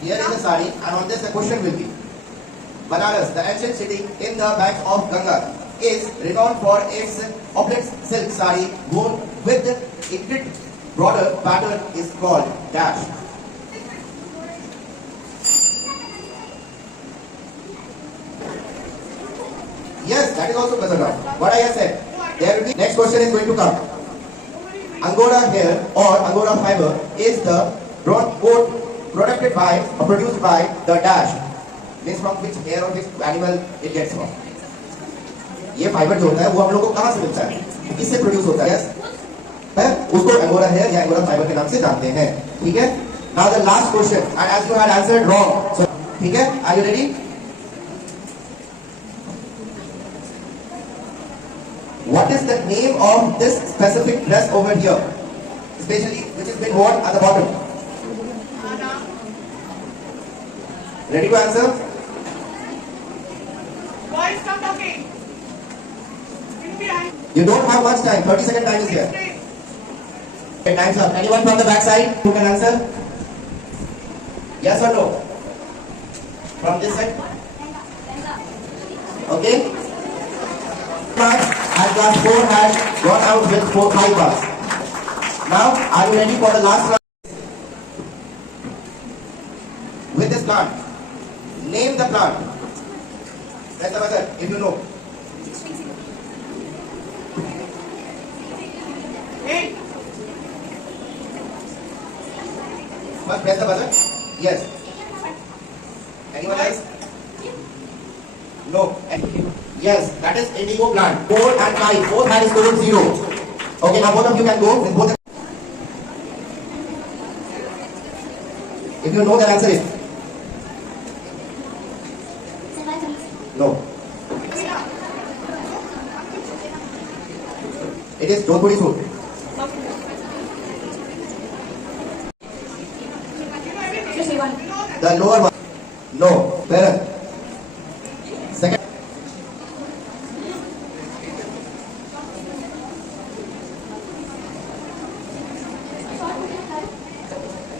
Here is a sari, and on this the question will be: Banaras, the ancient city in the banks of Ganga, is renowned for its opulent silk sari worn with intricate border pattern is called dash. Yes, that is also present now. What I have said. There will be next question is going to come. Angora hair or Angora fiber is the broad coat produced by or produced by the dash. Means from which hair or which animal it gets from. ये fibre जो होता है वो हम लोग को कहाँ से मिलता है? किससे प्रोड्यूस होता है? है उसको एंगोरा हेयर या एंगोरा फाइबर के नाम से जानते हैं. ठीक है? Now the last question, and as you had answered wrong, so ठीक है? Are you ready? What is the name of this specific dress over here, especially which has been worn at the bottom? Ready to answer? Boys, stop talking. You don't have much time. 30-second time is here. Okay, time's up. Anyone from the back side who can answer? Yes or no? From this side? Okay. And class 4 has gone out with 5 bars. Now, are you ready for the last round? With this plant, name the plant. Press the buzzer if you know. Hey. Must press the buzzer? Yes. Anyone else? No. Yes, that is indigo plant. 4 and 5. Both had scored 0. Okay, now both of you can go with both. If you know the answer is no. It is Jodhpuri suit. The lower one. No. Parent. Second.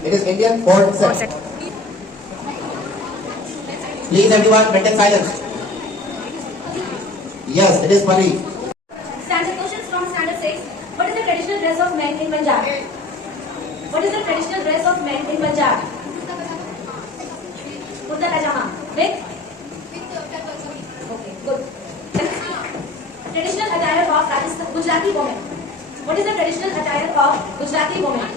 It is Indian Fort set. Please everyone maintain silence. Yes, it is Pari. Standard questions from standard 6. What is the traditional dress of men in Punjab? What is the traditional dress of men in Punjab? Kurta pajama. With? Okay, good. Traditional attire of Gujarati women. What is the traditional attire of Gujarati women?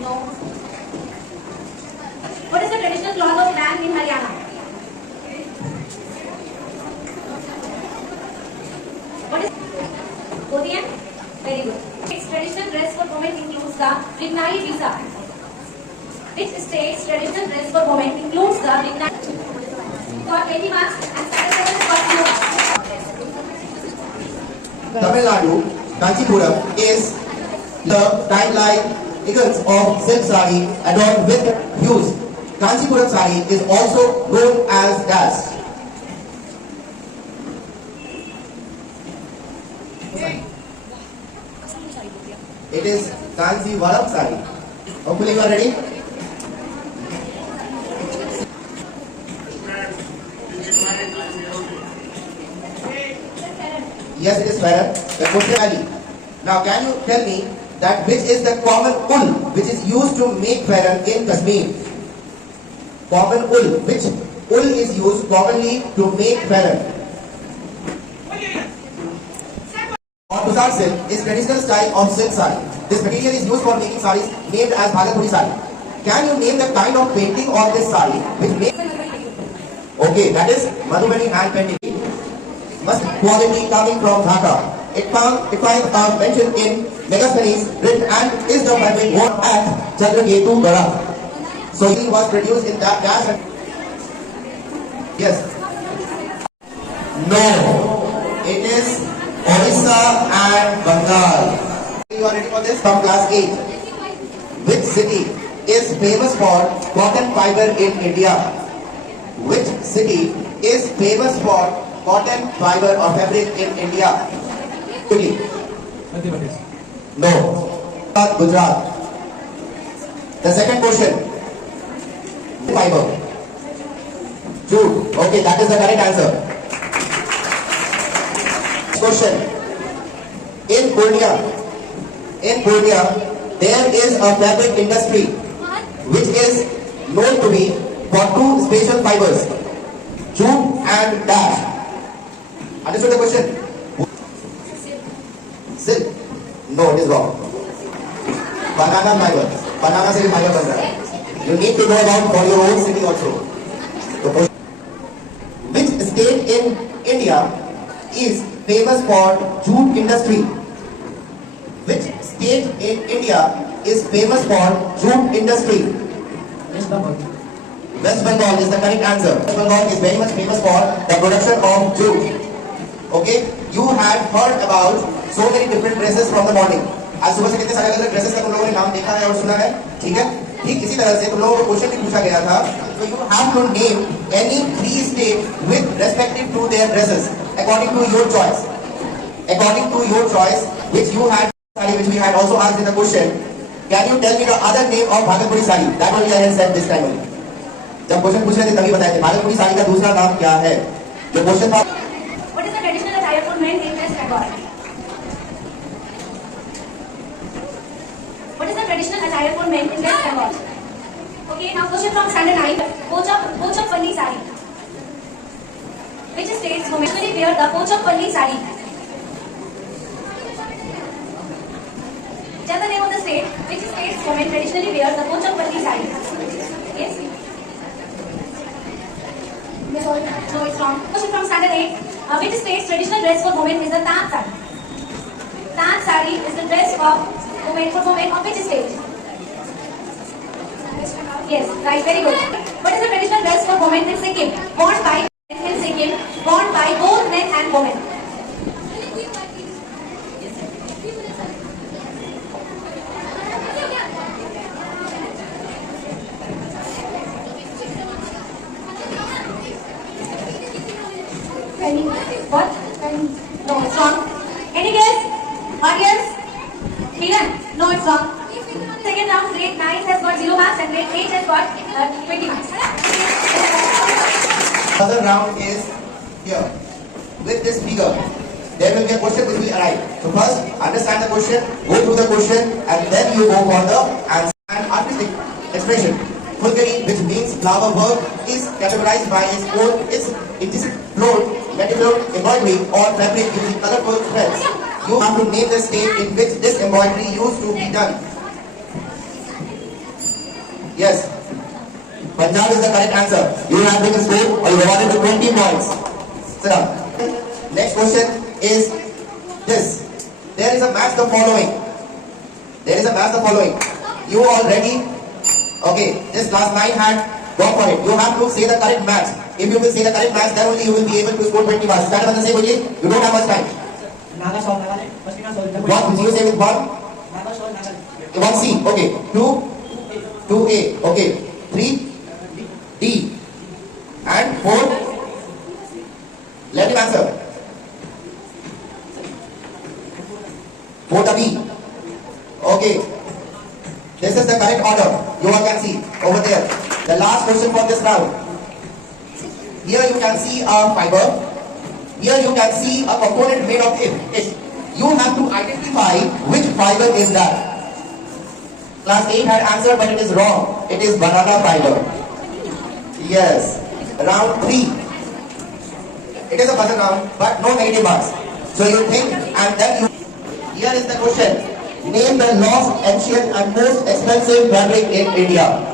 No. What is the traditional cloth of man in Haryana? What is Kodian? Very good. Its traditional dress for women includes the Lignai visa. Which state's traditional dress for women includes the Lignai? Got 20 marks and Saturday got 0 marks. Tamil Nadu, Kanchipuram is the timeline eagles of silk sari adorned with hues. Kanchipuram sari is also known as dash. It is Kanchivaram sari. Hopefully you are ready. Yes, it is Farah. The Kothe Valley. Now, can you tell me that which is the common wool which is used to make farah in Kashmir? Common wool. Which wool is used commonly to make farah? Tusar silk is traditional style of silk sari. This material is used for making saris named as Bhagatpuri sari. Can you name the kind of painting on this sari which makes? Okay, that is Madhubani hand painting. Must quality coming from Dhaka. It finds a mention in Megasthenes written and is the fabric worn at Chandraketu Gara. So it was produced in that dash. Yes. No. It is Orissa and Bengal. You are ready for this? From class 8. Which city is famous for cotton fiber in India? Which city is famous for cotton fiber or fabric in India? Quickly. No. Gujarat. The second question. Fiber. Jute. Okay, that is the correct answer. Next question. In Purnia, there is a fabric industry which is known to be for two special fibers, jute and dash. Understood the question? Silk. No, it is wrong. Banana fiber. Banana से भी fiber बन रहा है. You need to know about for your own city also. The question. Which state in India is famous for jute industry? Which state in India is famous for jute industry? West Bengal is the correct answer. West Bengal is very much famous for the production of jute. Okay, you had heard about so many different dresses from the morning. आज सुबह से कितने सारे अलग dresses का तुम लोगों ने नाम देखा है और सुना है, ठीक है? ठीक इसी तरह से तुम लोगों को क्वेश्चन भी पूछा गया था. So you have to name any three states with respective to their dresses according to your choice. According to your choice, which you had, which we had also asked in the question. Can you tell me the other name of Bhagatpuri sari? That only I had said this time only. जब question पूछ रहे थे तभी बताए थे. भागलपुरी साड़ी का दूसरा नाम क्या है? जो क्वेश्चन था. What is the traditional attire for men in West Bengal? What is the traditional attire for men in West Bengal? Okay, now question from standard 9. Pochampalli sari. Which states women usually wear the Pochampalli sari? Tell the name of the state. Which states women traditionally wear the Pochampalli sari? Yes. No, it's wrong. Question from standard 8. Which state's traditional dress for women is the Taan sari? Taan sari is the dress for women of which state? Yes, right, very good. What is the traditional dress for women in Sikkim? Worn by in Sikkim, worn by both men and women. What? No, it's wrong. Any guess? Audience? Kiran? No, it's wrong. Second round, grade 9 has got 0 marks and grade 8 has got 20 marks. Other round is here. With this figure, there will be a question which will arrive. So first, understand the question, go through the question, and then you go for the answer. And artistic expression. Fulgari, which means flower work, is categorized by its own, its implicit float, meticulous embroidery, or fabric using colorful threads. You have to name the state in which this embroidery used to be done. Yes. Punjab is the correct answer. You have been scored or you awarded with 20 points. Sit down. Next question is this. There is a match the following. There is a match the following. You all ready? Okay. This last 9 had go for it. You have to say the correct match. If you will say the correct match, then only you will be able to score 20 marks. Stand up and say, you don't have much time. What? You say with one? 1C. Okay. 2A. Okay. 3 D. And 4. Let him answer. 4 the B. Okay. This is the correct order. You all can see over there. The last question for this round. Here you can see a fiber. Here you can see a component made of it. You have to identify which fiber is that. Class 8 had answered, but it is wrong. It is banana fiber. Yes. Round 3. It is a buzzer round, but no negative marks. So you think and then you. Here is the question. Name the lost, ancient and most expensive fabric in India.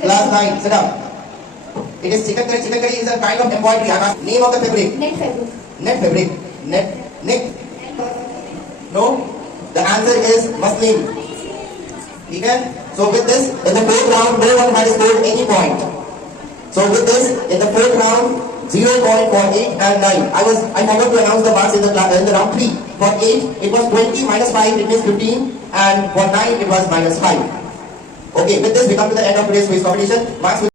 Class 9, sit down. It is chicken curry. Chicken curry is a kind of embroidery. Name of the fabric. Net fabric. Net fabric. Net. No. The answer is muslin. Okay? So with this, in the 4th round, no one had scored any point. So with this, in the 4th round, 0 point for 8 and 9. I forgot to announce the marks in the round 3. For 8, it was 20 minus 5, it means 15. And for 9, it was minus 5. Okay, with this, we come to the end of today's quiz competition. Marks